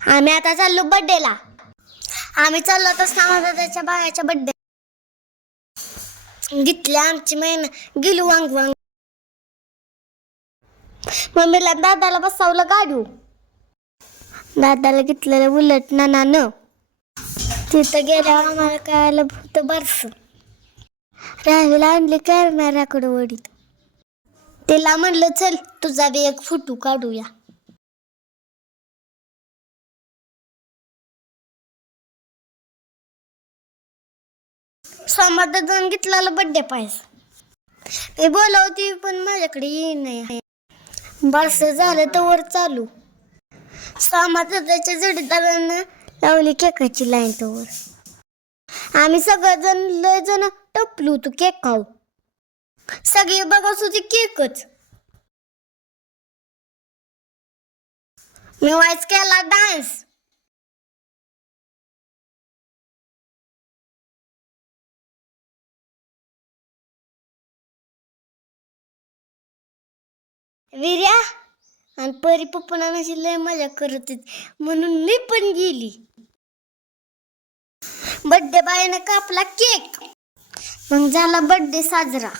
आम्ही आता चाललो बड्डेला आम्ही चाललो आता माझा त्याच्या बाळाच्या बड्डे घेतली आमची महिना गेलो वांग वांग. मम्मीला दादाला बसावलं गाडू. दादाला घेतलेलं उलट नानानं. तिथं गेल्यावर आम्हाला कळालं भूत बरस. राहावीला आणली कॅमेऱ्याकडे वडीत. तिला म्हणलं चल तुझा बी एक फोटो काढूया. सोमवार जाऊन घेतलेला बड्डे पाहिजे. मी बोलावती पण माझ्याकडे येई नाही. बस झालं तर वर चालू. सोमवार त्याच्या जडीदारांना लावली केकाची लाईन तर वर. आम्ही सगळेजण लय जण टपलू तू केक खाऊ सगळे बघत होते केकच. मी वाईच केला डान्स. विर्या? आणि परी पप्पा अशी लय मजा करत होती म्हणून मी पण गेली. बड्डे बायनं कापला केक मग झाला बड्डे साजरा.